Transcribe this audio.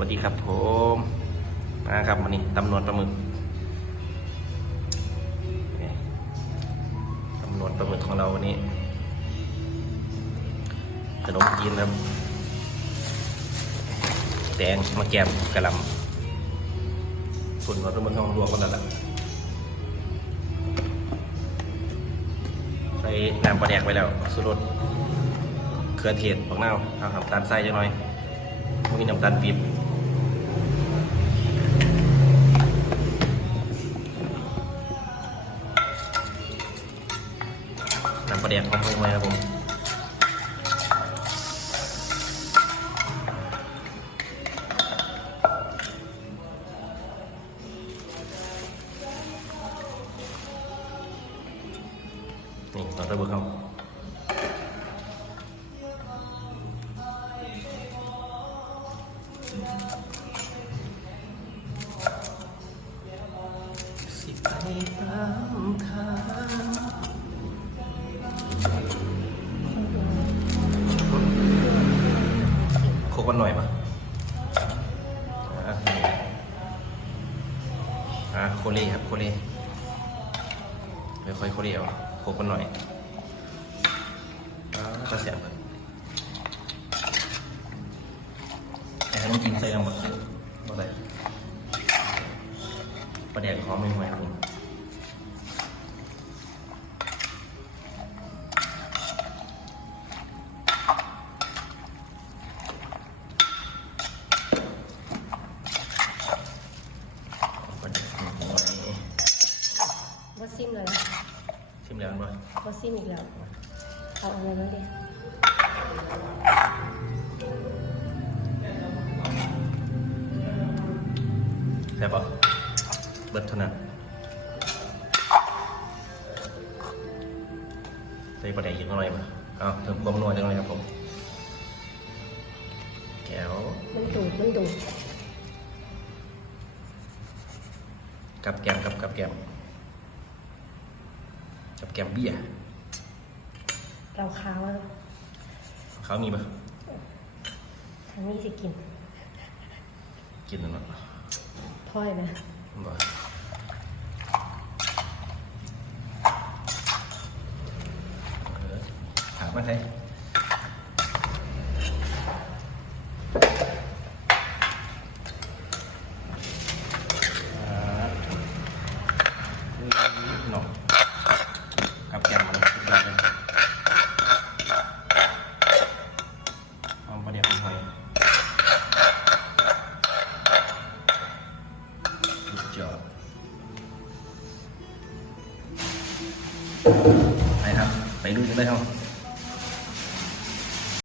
วัสดีครับผมมาครับวันนี้ตำนวนปลาหมึกนี่ตำนวนปลาหมึกของเราวันนี้ขนมจีนครับ แตงมะแกมกะหล่ำส่วนปลาหมึกของรวมกันแล้วล่ะใส่น้ำปลาแดกไปแล้วสุรสเครือเทศปักเน่าเอาครับตาลไส้จังหน่อยมีน้ำตาลปี๊บ น้ำปลาแดกของเพิ่งมาครับผมนี่ต่อไปเบอร์เขาสิไปตามทาง โคกกันหน่อยปะอะโคเล่ครับโคเล่เดี๋ยวค่อยโคเล่เอาโคกกันหน่อยอ่าก็เสียบแต่ให้มันกินใส่กันหมดหมดเลยประเดี๋ยวขอไม่ไหวครับ แล้วมั้ยว่าซิมอีกแล้ว เอาอะไรมาดิใช่ปะเบิดเท่านั้นใส่ประเดี๋ยวยิงหน่อยมาเอาเพิ่มความนัวจังเลยครับผมแก้วมันดูดมันดูดกับแกมกับกับแกม กับแกมเบี้ยเราค้าวอะเขามีปะทางนี้จะกินกินหรือเปล่าพ่อยนะบ่เออถามมาใช่ห ไปครับ ไปดูกันเลยครับ